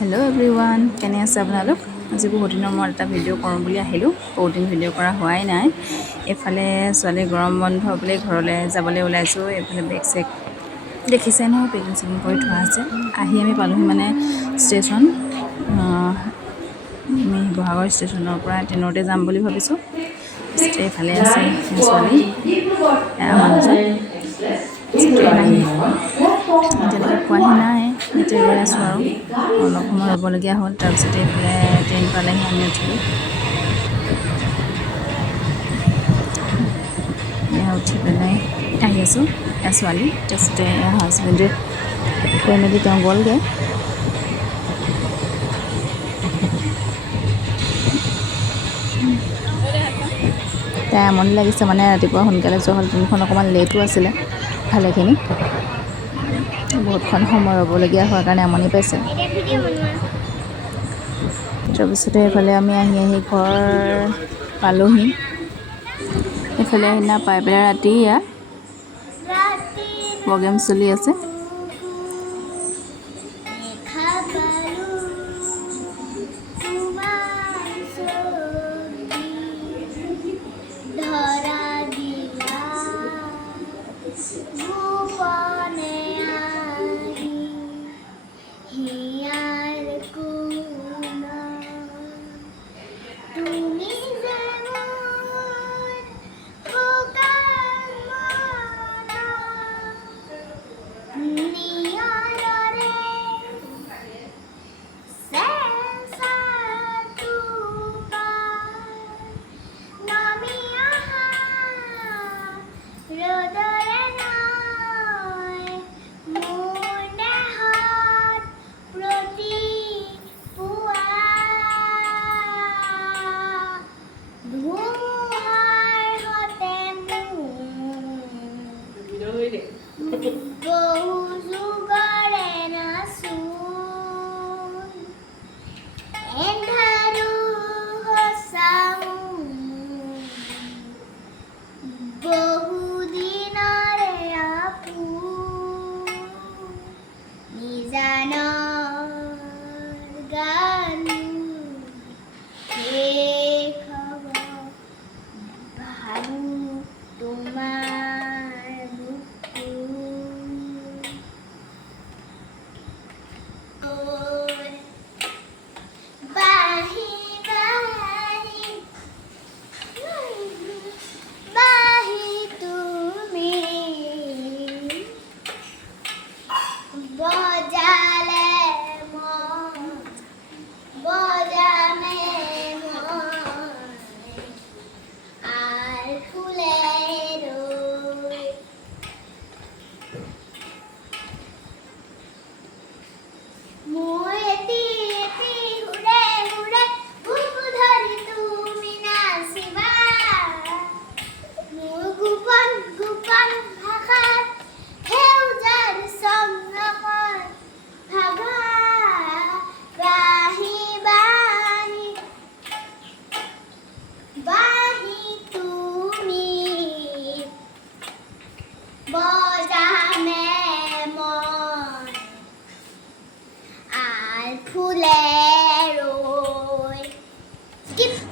Hello' everyone, কেনে আছে আপোনালোক? আজি বহুত দিনৰ মূৰত এটা ভিডিঅ' কৰোঁ বুলি আহিলোঁ। বহুত দিন ভিডিঅ' কৰা হোৱাই নাই। এইফালে ছোৱালী গৰম বন্ধ বুলি ঘৰলৈ যাবলৈ ওলাইছোঁ। এইফালে বেগ চেগ দেখিছে নহয়, পেকিং চেকিং কৰি থোৱা আছে। আহি আমি পালোহি মানে ষ্টেচন। আমি শিৱসাগৰ ষ্টেচনৰ পৰা ট্ৰেইনতে যাম বুলি ভাবিছোঁ। তাৰপিছতে এইফালে আছে ছোৱালী, মানুহজন। ট্ৰেইন আহি এতিয়ালৈকে পোৱাহি নাই, ইয়াতে ৰৈ আছোঁ আৰু অলপ সময় ৰ'বলগীয়া হ'ল। তাৰপিছতে এইফালে ট্ৰেইন পালেহি, আমি উঠিলোঁ। এয়া উঠি পেলাই আহি আছোঁ, এয়া ছোৱালী। তাৰপিছতে এয়া হাজবেণ্ডে থৈ মেলি তেওঁ গ'লগৈ। তাই আমনি লাগিছে মানে, ৰাতিপুৱা সোনকালে যোৱা হ'ল, ট্ৰেইনখন অকণমান লেটো আছিলে ভালেখিনি। বহুতখন সময় ৰ'বলগীয়া হোৱাৰ কাৰণে আমনি পাইছে। তাৰপিছতে এইফালে আমি আহি ঘৰ পালোহি। এইফালে সেইদিনা পাই পেলাই ৰাতি ইয়াত প্ৰগ্ৰেম চলি আছে।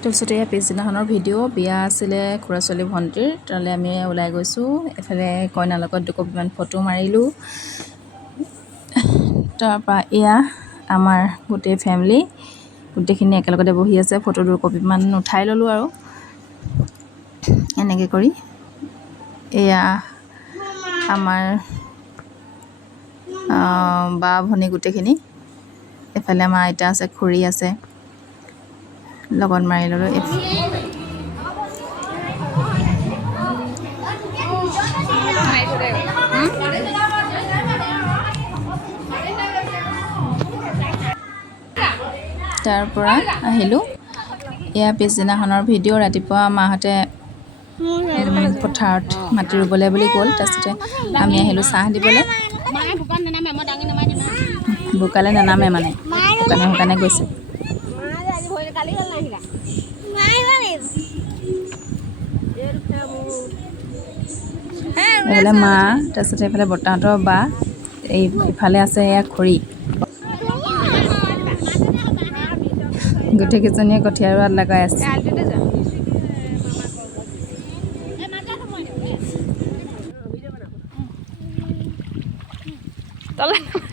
তাৰপিছতে এয়া পিছদিনাখনৰ ভিডিঅ', বিয়া আছিলে খুৰা ছোৱালী ভণ্টিৰ, তালৈ আমি ওলাই গৈছোঁ। এফালে কইনাৰ লগত দুকপিমান ফটো মাৰিলোঁ। তাৰপৰা এয়া আমাৰ গোটেই ফেমিলি, গোটেইখিনি একেলগতে বহি আছে। ফটো দুকপিমান উঠাই ল'লোঁ আৰু এনেকৈ কৰি। এয়া আমাৰ বা ভনী গোটেইখিনি। এফালে আমাৰ আইতা আছে, খুৰী আছে, লগত মাৰি ল'লোঁ। তাৰ পৰা আহিলোঁ। এয়া পিছদিনাখনৰ ভিডিঅ'। ৰাতিপুৱা মাহঁতে পথাৰত মাটি ৰুবলৈ বুলি গ'ল। তাৰপিছতে আমি আহিলোঁ চাহ দিবলৈ। বোকালে নানামে মানে, শুকানে গৈছে। এইফালে মা, তাৰপিছতে এইফালে বৰ্তাহঁতৰ বা, ইফালে আছে এয়া খুৰী। গোটেইকেইজনীয়ে কঠীয়া ৰোৱাত লগাই আছে।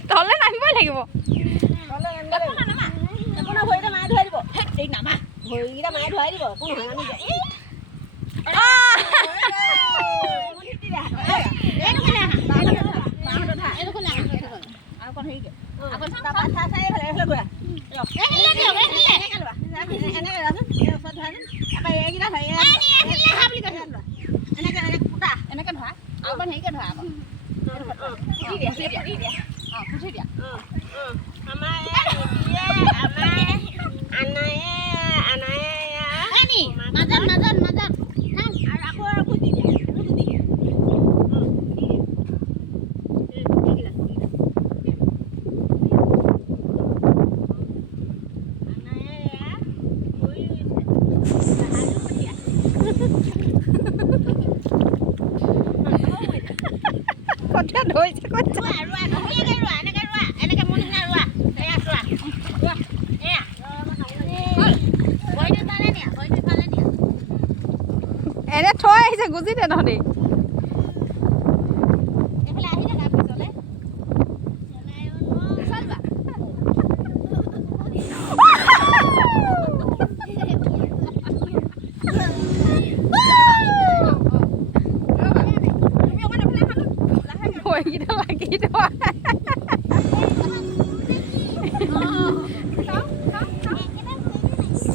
তলে নামিবই লাগিব। কঠীয়া ধৰিছে এনে থৈ আহিছে গুজি দে তহঁতি। ভৰিকেইটা লাগি থোৱা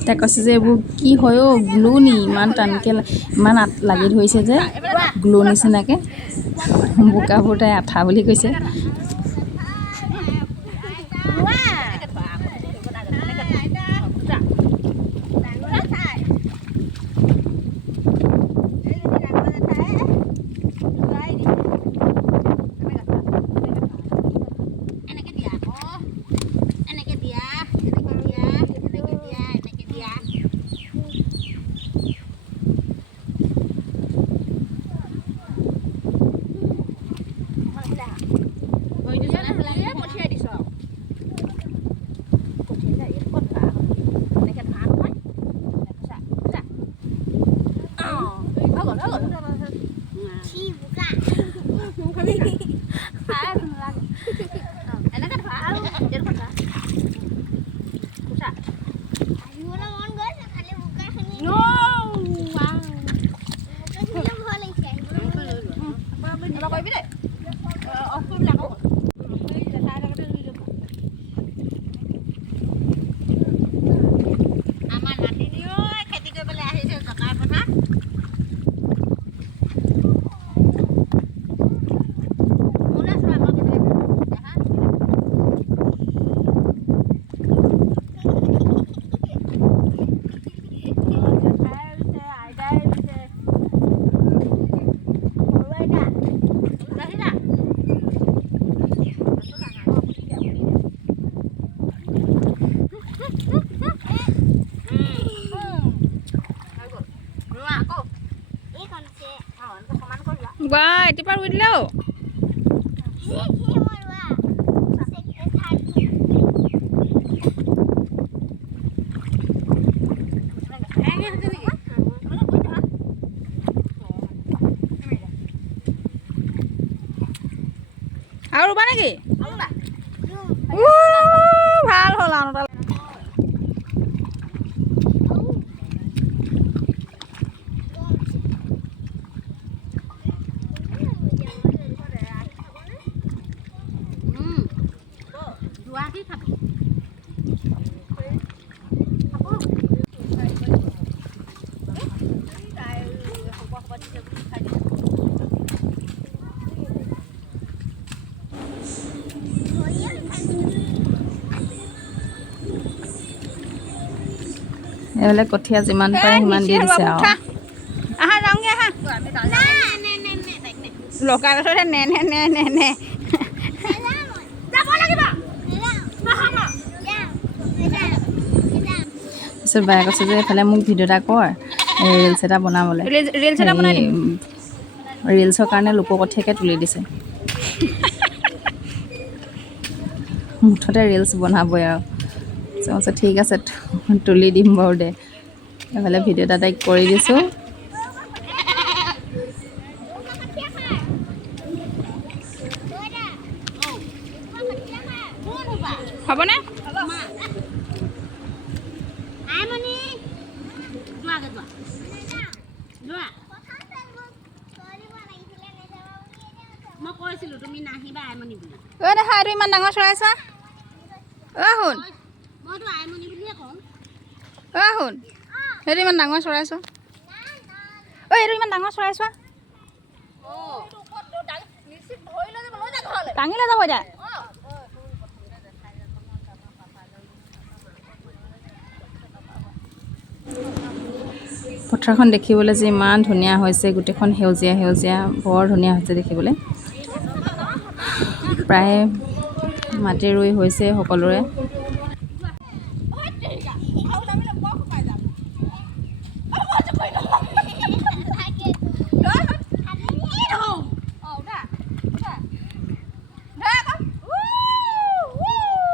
তাই কৈছে যে এইবোৰ কি হয় অ' গ্লু নি ইমান টানকৈ ইমান লাগি ধৰিছে যে গ্লু নিচিনাকৈ। বোকাবোৰ তাই আঠা বুলি কৈছে। বা এতিপা ৰুই দিলে অ'। আৰু ৰুবা নেকি? ভাল হ'ল আৰু এইফালে কঠীয়া যিমান পাৰে সিমান দি দিছে আৰু। আহা যাওঁগে আহা। লগাই গছতে নে নে নে নে নে তাৰপিছত বায়ে কৈছে যে এইফালে মোক ভিডিঅ' এটা কৰ ৰিলছ এটা বনাবলৈ। ৰিলছ এটা বনাই দিম। ৰিলছৰ কাৰণে লোককঠীয়াকৈ তুলি দিছে। মুঠতে ৰিলছ বনাবই আৰু। কৈছে ঠিক আছে তুলি দিম বাৰু দে। এইফালে ভিডিঅ' এটা তাইক কৰি দিছোঁ। হ'বনে? মই কৈছিলোঁ তুমি নাহিবা আইমণি বুলি। ঐ দেখা এইটো ইমান ডাঙৰ চৰাইছা। শুন মইতো আইমণি বুলিয়ে কওঁ। শুন সেইটো ইমান ডাঙৰ চৰাইছ। এইটো ইমান ডাঙৰ চৰাইছোৱা। দাঙি লৈ যাব এতিয়া। পথাৰখন দেখিবলৈ যে ইমান ধুনীয়া হৈছে, গোটেইখন সেউজীয়া সেউজীয়া, বৰ ধুনীয়া হৈছে দেখিবলৈ। প্ৰায় মাটি ৰুই হৈছে সকলোৰে।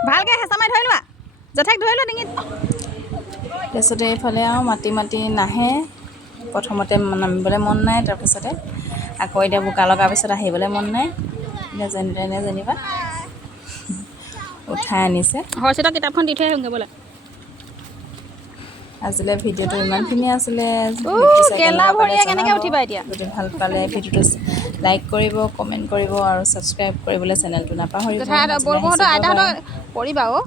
ভালকৈ হেঁচা মাৰি ধৰি লোৱা, জেঠাইক ধৰি লোৱা ডিঙিত। তাৰপিছতে এইফালে আৰু মাটি মাটি নাহে, প্ৰথমতে নামিবলৈ মন নাই, তাৰপিছতে আকৌ এতিয়া বোকা লগাৰ পিছত আহিবলৈ মন নাই। এতিয়া যেনে তেনে যেনিবা উঠাই আনিছে। হৰ্ষিতক কিতাপখন দি থৈ আহোঁগৈ ব'লা। আজিলৈ ভিডিঅ'টো ইমানখিনি আছিলে। কেলা ভৰিয়ে কেনেকৈ উঠিবা এতিয়া? যদি ভাল পালে ভিডিঅ'টো লাইক কৰিব, কমেণ্ট কৰিব আৰু ছাবস্ক্ৰাইব কৰিবলৈ চেনেলটো নাপাহৰিব। জেঠাই বৰবৌহঁতৰ আইতাহঁতৰ পৰিবা অ'।